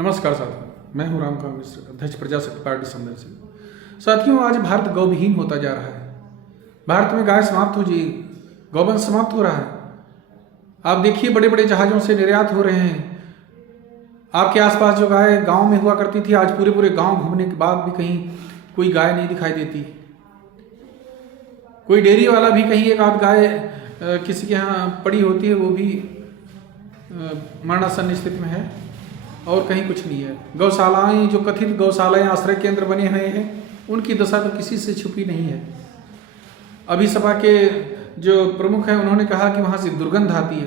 नमस्कार साथियों, मैं हूं रामकांत मिश्र, अध्यक्ष प्रजाशक्ति पार्टी समदल से। साथियों, आज भारत गौविहीन होता जा रहा है। भारत में गाय समाप्त हो जी, गौवंश समाप्त हो रहा है। आप देखिए, बड़े बड़े जहाज़ों से निर्यात हो रहे हैं। आपके आसपास जो गाय गांव में हुआ करती थी, आज पूरे पूरे गांव घूमने के बाद भी कहीं कोई गाय नहीं दिखाई देती। कोई डेयरी वाला भी कहीं एक आध गाय किसी के यहाँ पड़ी होती है, वो भी मरणासन स्थिति में है, और कहीं कुछ नहीं है। गौशालाएं, जो कथित गौशालाएं आश्रय केंद्र बने हुए हैं, उनकी दशा तो किसी से छुपी नहीं है। अभी सपा के जो प्रमुख हैं, उन्होंने कहा कि वहाँ से दुर्गंध आती है,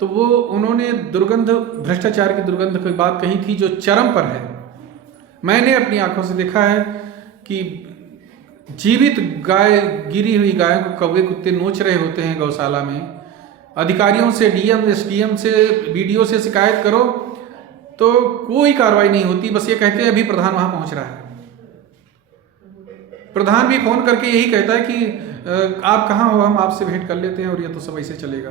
तो वो उन्होंने दुर्गंध, भ्रष्टाचार की दुर्गंध की बात कही थी जो चरम पर है। मैंने अपनी आंखों से देखा है कि जीवित गाय, गिरी हुई गायों को कौवे कुत्ते नोच रहे होते हैं गौशाला में। अधिकारियों से, डीएम, एसडीएम से, बीडीओ से शिकायत करो तो कोई कार्रवाई नहीं होती। बस ये कहते हैं अभी प्रधान वहां पहुंच रहा है। प्रधान भी फोन करके यही कहता है कि आप कहाँ हो, हम आपसे भेंट कर लेते हैं, और ये तो सब ऐसे चलेगा।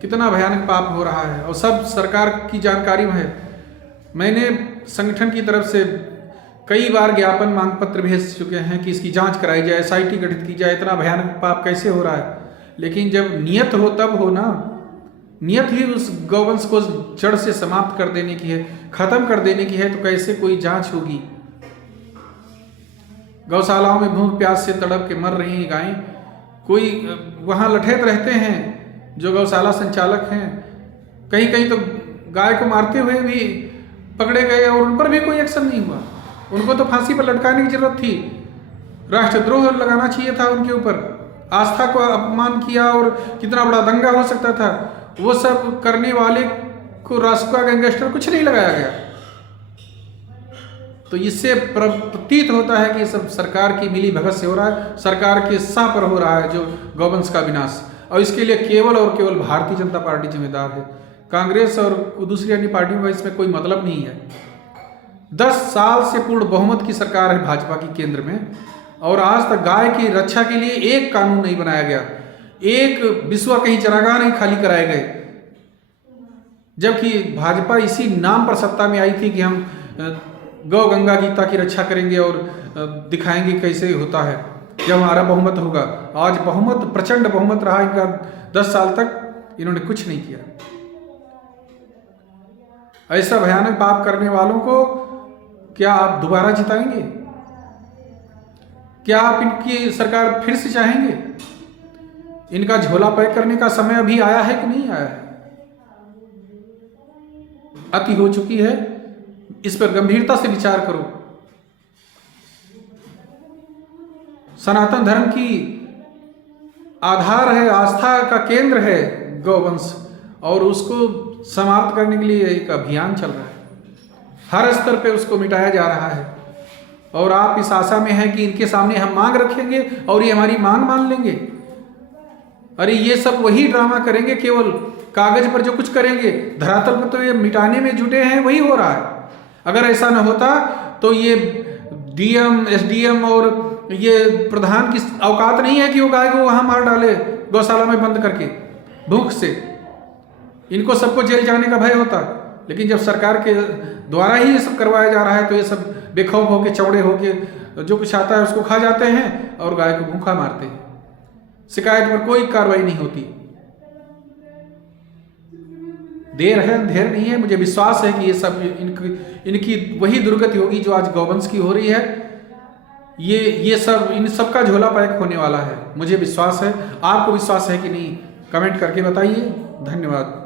कितना भयानक पाप हो रहा है, और सब सरकार की जानकारी में है। मैंने संगठन की तरफ से कई बार ज्ञापन, मांग पत्र भेज चुके हैं कि इसकी जांच कराई जाए, एसआईटी गठित की जाए। इतना भयानक पाप कैसे हो रहा है? लेकिन जब नियत हो तब हो ना। नियत ही उस गौवंश को जड़ से समाप्त कर देने की है, खत्म कर देने की है, तो कैसे कोई जांच होगी? गौशालाओं में भूख प्यास से तड़प के मर रही हैं गायें। कोई वहां लठेत रहते हैं जो गौशाला संचालक हैं। कहीं कहीं तो गाय को मारते हुए भी पकड़े गए और उन पर भी कोई एक्शन नहीं हुआ। उनको तो फांसी पर लटकाने की जरूरत थी। राष्ट्रद्रोह लगाना चाहिए था उनके ऊपर। आस्था को अपमान किया, और कितना बड़ा दंगा हो सकता था। वो सब करने वाले को रासुका गैंगस्टर कुछ नहीं लगाया गया। तो इससे प्रतीत होता है कि ये सब सरकार की मिली भगत से हो रहा है, सरकार के शाह पर हो रहा है जो गौवंश का विनाश। और इसके लिए केवल और केवल भारतीय जनता पार्टी जिम्मेदार है। कांग्रेस और दूसरी अन्य पार्टियों का इसमें कोई मतलब नहीं है। 10 साल से पूर्ण बहुमत की सरकार है भाजपा की केंद्र में, और आज तक गाय की रक्षा के लिए एक कानून नहीं बनाया गया, एक बिस्वा कहीं चरागाह नहीं खाली कराए गए। जबकि भाजपा इसी नाम पर सत्ता में आई थी कि हम गौ गंगा गीता की रक्षा करेंगे और दिखाएंगे कैसे होता है जब हमारा बहुमत होगा। आज बहुमत, प्रचंड बहुमत रहा इनका। 10 साल तक इन्होंने कुछ नहीं किया। ऐसा भयानक पाप करने वालों को क्या आप दोबारा जिताएंगे? क्या आप इनकी सरकार फिर से चाहेंगे? इनका झोला पैक करने का समय अभी आया है कि नहीं आया है? अति हो चुकी है। इस पर गंभीरता से विचार करो। सनातन धर्म की आधार है, आस्था का केंद्र है गौवंश, और उसको समाप्त करने के लिए एक अभियान चल रहा है। हर स्तर पे उसको मिटाया जा रहा है, और आप इस आशा में हैं कि इनके सामने हम मांग रखेंगे और ये हमारी मांग मान लेंगे। अरे ये सब वही ड्रामा करेंगे, केवल कागज पर जो कुछ करेंगे, धरातल पर तो ये मिटाने में जुटे हैं, वही हो रहा है। अगर ऐसा न होता तो ये डीएम, एसडीएम और ये प्रधान की औकात नहीं है कि वो गाय को वहां मार डाले गौशाला में बंद करके भूख से। इनको सबको जेल जाने का भय होता। लेकिन जब सरकार के द्वारा ही ये सब करवाया जा रहा है, तो ये सब बेखौफ होके, चौड़े होके जो कुछ आता है उसको खा जाते हैं और गाय को भूखा मारते हैं। शिकायत पर कोई कार्रवाई नहीं होती। देर है अंधेर नहीं है। मुझे विश्वास है कि ये सब इनकी वही दुर्गति होगी जो आज गौवंश की हो रही है। ये सब, इन सब का झोला पैक होने वाला है, मुझे विश्वास है। आपको विश्वास है कि नहीं? कमेंट करके बताइए। धन्यवाद।